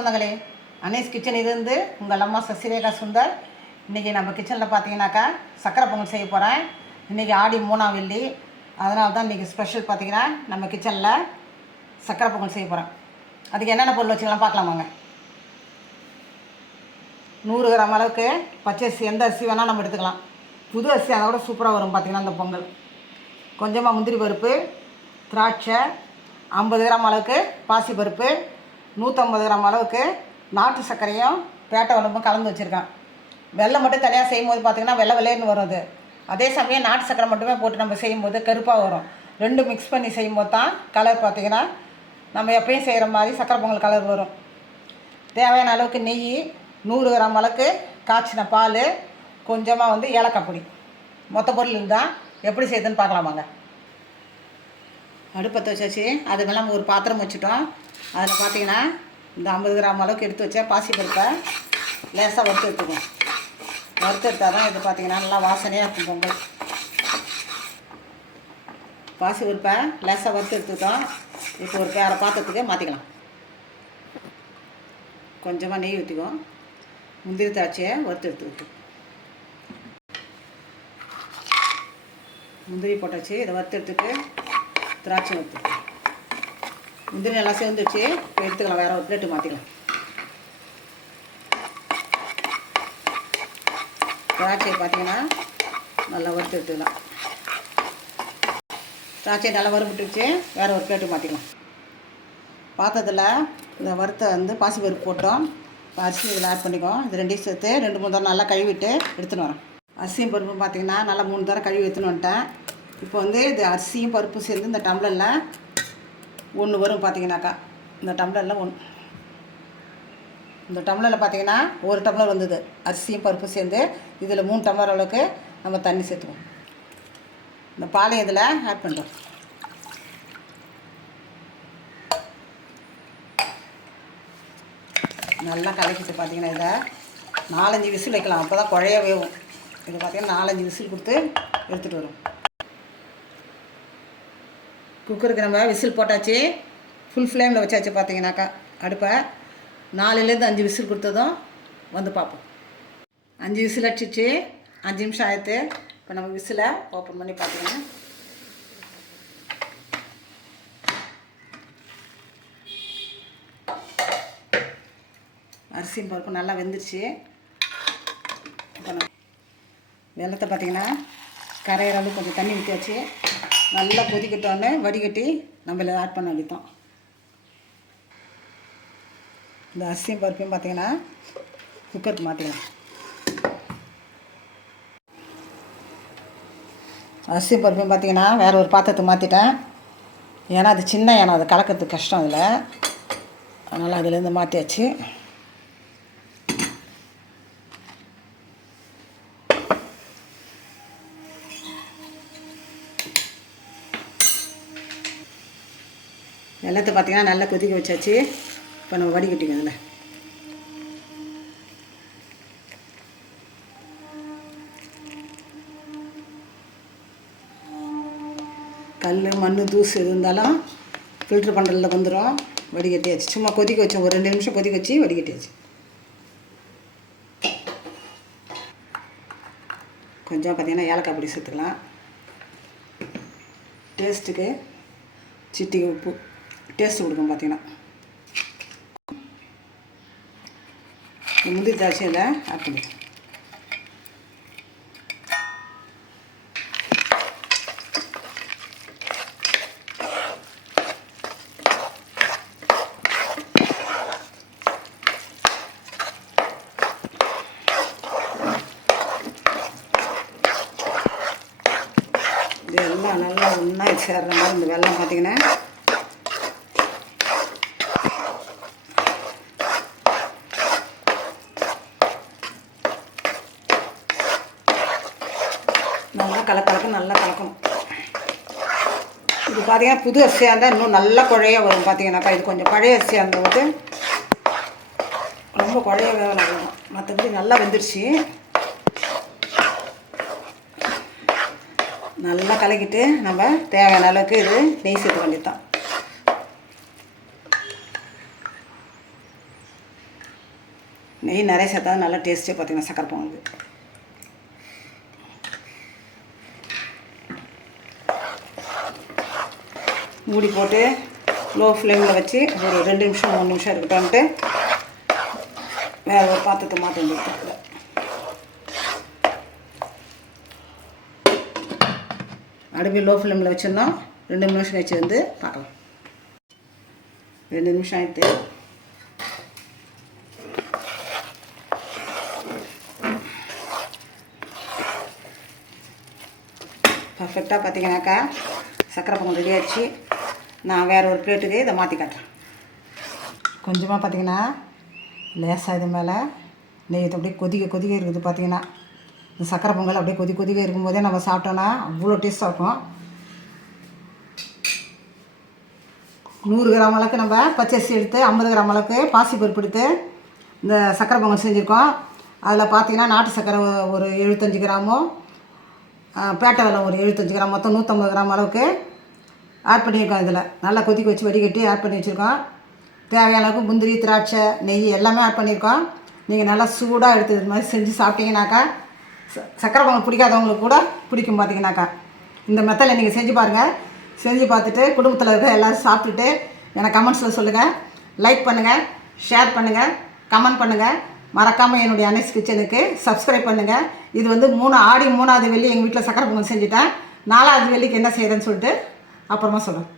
சொந்தங்களே, அனீஸ் கிச்சன் இருந்து உங்கள் அம்மா சசிரேகா சுந்தர். இன்றைக்கி நம்ம கிச்சனில் பார்த்தீங்கன்னாக்கா சக்கரை பொங்கல் செய்ய போகிறேன். இன்றைக்கி ஆடி 3ஆம் வெள்ளி, அதனால தான் இன்றைக்கி ஸ்பெஷல் பார்த்தீங்கன்னா நம்ம கிச்சனில் சக்கரை பொங்கல் செய்ய போகிறேன். அதுக்கு என்னென்ன பொருள் வச்சுக்கலாம் பார்க்கலாமாங்க. 100 கிராம் அளவுக்கு பச்சரிசி, எந்த அரிசி வேணால் நம்ம எடுத்துக்கலாம். புது அரிசி அதை விட சூப்பராக வரும் பார்த்திங்கன்னா அந்த பொங்கல். கொஞ்சமாக முந்திரி பருப்பு, திராட்சை, 50 கிராம் அளவுக்கு பாசி பருப்பு, 150 கிராம் அளவுக்கு நாட்டு சர்க்கரையும் பேட்டை உடம்பும் கலந்து வச்சுருக்கேன். வெள்ளை மட்டும் தனியாக செய்யும்போது பார்த்திங்கன்னா வெள்ளை வெள்ளைன்னு வரும். அது அதே சமயம் நாட்டு சர்க்கரை மட்டுமே போட்டு நம்ம செய்யும்போது கருப்பாக வரும். ரெண்டும் மிக்ஸ் பண்ணி செய்யும்போது தான் கலர் பார்த்திங்கன்னா நம்ம எப்பயும் செய்கிற மாதிரி சக்கரை பொங்கல் கலர் வரும். தேவையான அளவுக்கு நெய், 100 கிராம் அளவுக்கு காய்ச்சின பால், கொஞ்சமாக ஏலக்காய் பொடி. மொத்த பொருள் இருந்தால் எப்படி செய்யுதுன்னு பார்க்கலாமாங்க. அடுப்பத்தை வச்சாச்சு. அது மேலே நம்ம ஒரு பாத்திரம் வச்சுட்டோம். அதில் பார்த்திங்கன்னா இந்த 50 கிராம் அளவுக்கு எடுத்து வச்சா பாசி பருப்பை லேசாக வறுத்து எடுத்துக்கும். வறுத்து எடுத்தால் தான் இது பார்த்திங்கன்னா நல்லா வாசனையாக இருக்கும் பொங்கல். பாசி பருப்பை லேசாக வறுத்து எடுத்துக்கிட்டோம். இப்போ ஒரு வேறு பாத்திரத்துக்கு மாற்றிக்கலாம். கொஞ்சமாக நெய் ஊற்றிக்கும். முந்திரி திராட்சையை வறுத்து எடுத்துக்கிட்டோம். முந்திரி போட்டாச்சு. இதை வறுத்து எடுத்துட்டு திராட்சை வறுத்து முந்திரி நல்லா சேர்ந்துடுச்சு. இப்போ எடுத்துக்கலாம், வேறு ஒரு பிளேட்டு மாற்றிக்கலாம். திராட்சை பார்த்திங்கன்னா நல்லா வறுத்து எடுத்துக்கலாம். திராட்சை நல்லா வறுபட்டுச்சு. வேறு ஒரு பிளேட்டு மாற்றிக்கலாம். பாத்திரத்தில் இந்த வறுத்த பாசிப்பருப்பு போட்டோம். இப்போ அரிசி இதில் ஆட் பண்ணிக்குவோம். இது ரெண்டையும் சேர்த்து 2-3 தடவை நல்லா கழுவிட்டு எடுத்துன்னு வரேன். அரிசியும் பருப்பும் பார்த்திங்கன்னா நல்லா 3 தடவை கழுவி எடுத்துன்னு வந்துட்டேன். இப்போ இது அரிசியும் பருப்பும் சேர்ந்து இந்த டம்ளரில் 1 வரும் பார்த்திங்கனாக்கா. இந்த டம்ளரில் 1, இந்த டம்ளரில் பார்த்திங்கன்னா 1 டம்ளர் வந்தது அரிசியும் பருப்பும் சேர்ந்து. இதில் 3 டம்ளர் அளவுக்கு நம்ம தண்ணி சேர்த்துவோம். இந்த பாலையும் இதில் ஆட் பண்ணுறோம். நல்லா கலக்கிட்டு பார்த்திங்கன்னா இதை 4-5 விசில் வைக்கலாம். அப்போ தான் குழைய வேகும். இது பார்த்திங்கன்னா 4-5 விசில் கொடுத்து எடுத்துகிட்டு வரும். குக்கருக்கு நம்ம விசில் போட்டாச்சு. ஃபுல் ஃப்ளேமில் வச்சாச்சு பார்த்திங்கனாக்கா அடுப்பை. 4-5 விசில் கொடுத்ததும் பார்ப்போம். 5 விசில் அடிச்சிச்சு. 5 நிமிஷம் ஆயிடுத்து. இப்போ நம்ம விசிலை ஓப்பன் பண்ணி பார்த்திங்கன்னா அரிசியும் பருப்பு நல்லா வெந்துருச்சு. இப்போ வெள்ளத்தை பார்த்திங்கன்னா கரையிற அளவுக்கு கொஞ்சம் தண்ணி ஊற்றியாச்சு. நல்லா கொதிக்கட்டோன்னு வடிகட்டி நம்ம இதில் ஆட் பண்ண வேண்டியதான். இந்த அரிசியும் பருப்பையும் பார்த்திங்கன்னா குக்கருக்கு மாற்றிக்கலாம். அரிசியும் பருப்பையும் பார்த்திங்கன்னா வேறு ஒரு பாத்திரத்தை மாற்றிட்டேன். ஏன்னா அது சின்ன ஏன்னா அது கலக்கிறதுக்கு கஷ்டம் அதில். அதனால் அதுலேருந்து மாற்றியாச்சு. வெள்ளத்தை பார்த்திங்கன்னா நல்லா கொதிக்க வச்சாச்சு. இப்போ நம்ம வடிகட்டிக்கோங்க. அதில் கல், மண், தூசு இருந்தாலும் ஃபில்ட்ரு பண்ணுறதுல வந்துடும். வடிகட்டியாச்சு. சும்மா கொதிக்க வச்சோம். ஒரு 2 நிமிஷம் கொதிக்க வச்சு வடிகட்டியாச்சு. கொஞ்சம் பார்த்திங்கன்னா ஏலக்காய் பொடி சேர்த்துக்கலாம். டேஸ்ட்டுக்கு சிட்டிகை உப்பு டேஸ்ட்டு கொடுக்கும் பார்த்திங்கன்னா. முந்திரி திராட்சை இதை ஆட் பண்ணிக்கலாம். இதெல்லாம் நல்லா ஒன்றா சேர்ற மாதிரி இந்த வெல்லம் பார்த்திங்கன்னா நல்லா கலக்கலக்கு நல்லா கலக்கணும். இது பார்த்திங்கன்னா புது அரிசியாக இருந்தால் இன்னும் நல்லா குழைய வரும் பார்த்திங்கனாக்கா. இது கொஞ்சம் பழைய அரிசியாக இருந்தபோது ரொம்ப குழைய வேலை வரும். மற்றபடி நல்லா வெந்துருச்சு. நல்லா கலக்கிட்டு நம்ம தேவையான அளவுக்கு இது நெய் சேர்த்து வேண்டியது தான். நெய் நிறைய சேர்த்தா நல்லா டேஸ்ட்டே பார்த்திங்கன்னா சக்கரை பொங்கலுக்கு. மூடி போட்டு லோ ஃப்ளேமில் வச்சு ஒரு 2 நிமிஷம் 3 நிமிஷம் இருக்கட்டான்ட்டு வேறு ஒரு பாத்திரத்தை மாற்ற வேண்டியது. அடுப்பு லோ ஃப்ளேமில் வச்சுருந்தோம். 2 நிமிஷம் கழிச்சு வந்து பார்க்கலாம். 2 நிமிஷம் ஆகிட்டு பர்ஃபெக்டாக பார்த்தீங்கன்னாக்கா சக்கரை பொங்கல் ரெடி ஆகிடுச்சு. நான் வேறு ஒரு பிளேட்டுக்கு இதை மாற்றி காட்டுறேன். கொஞ்சமாக பார்த்தீங்கன்னா லேசாக இது மேலே நெய் அப்படியே கொதிக்க இருக்குது. பார்த்தீங்கன்னா இந்த சக்கரை பொங்கல் அப்படியே கொதிக்க இருக்கும்போதே நம்ம சாப்பிட்டோன்னா அவ்வளோ டேஸ்ட்டாக இருக்கும். 100 கிராம் அளவுக்கு நம்ம பச்சரிசி எடுத்து 50 கிராம் அளவுக்கு பாசிப்பருப்பு எடுத்து இந்த சக்கரை பொங்கல் செஞ்சுருக்கோம். அதில் பார்த்தீங்கன்னா நாட்டு சக்கரை ஒரு 75 கிராமும், பேட்டை வெல்லம் ஒரு 75 கிராம், மொத்தம் 150 கிராம் அளவுக்கு ஆட் பண்ணியிருக்கோம். இதில் நல்லா கொதிக்க வச்சு வடிகட்டி ஆட் பண்ணி வச்சுருக்கோம். தேவையான அளவுக்கு முந்திரி, திராட்சை, நெய் எல்லாமே ஆட் பண்ணியிருக்கோம். நீங்கள் நல்லா சூடாக எடுத்து இது மாதிரி செஞ்சு சாப்பிட்டீங்கன்னாக்கா சக்கரை பொங்கல் பிடிக்காதவங்களுக்கு கூட பிடிக்கும். பார்த்தீங்கன்னாக்கா இந்த மெத்தடில் நீங்கள் செஞ்சு பாருங்கள். செஞ்சு பார்த்துட்டு குடும்பத்தில் இருக்க எல்லோரும் சாப்பிட்டுட்டு எனக்கு கமெண்ட்ஸில் சொல்லுங்கள். லைக் பண்ணுங்கள், ஷேர் பண்ணுங்கள், கமெண்ட் பண்ணுங்கள். மறக்காமல் என்னுடைய அனீஸ் கிச்சனுக்கு சப்ஸ்கிரைப் பண்ணுங்கள். இது வந்து ஆடி 3ஆவது வெள்ளி எங்கள் வீட்டில் சக்கரை பொங்கல் செஞ்சுட்டேன். 4ஆவது வெள்ளிக்கு என்ன செய்கிறேன்னு சொல்லிட்டு அப்புறமா சொல்கிறேன்.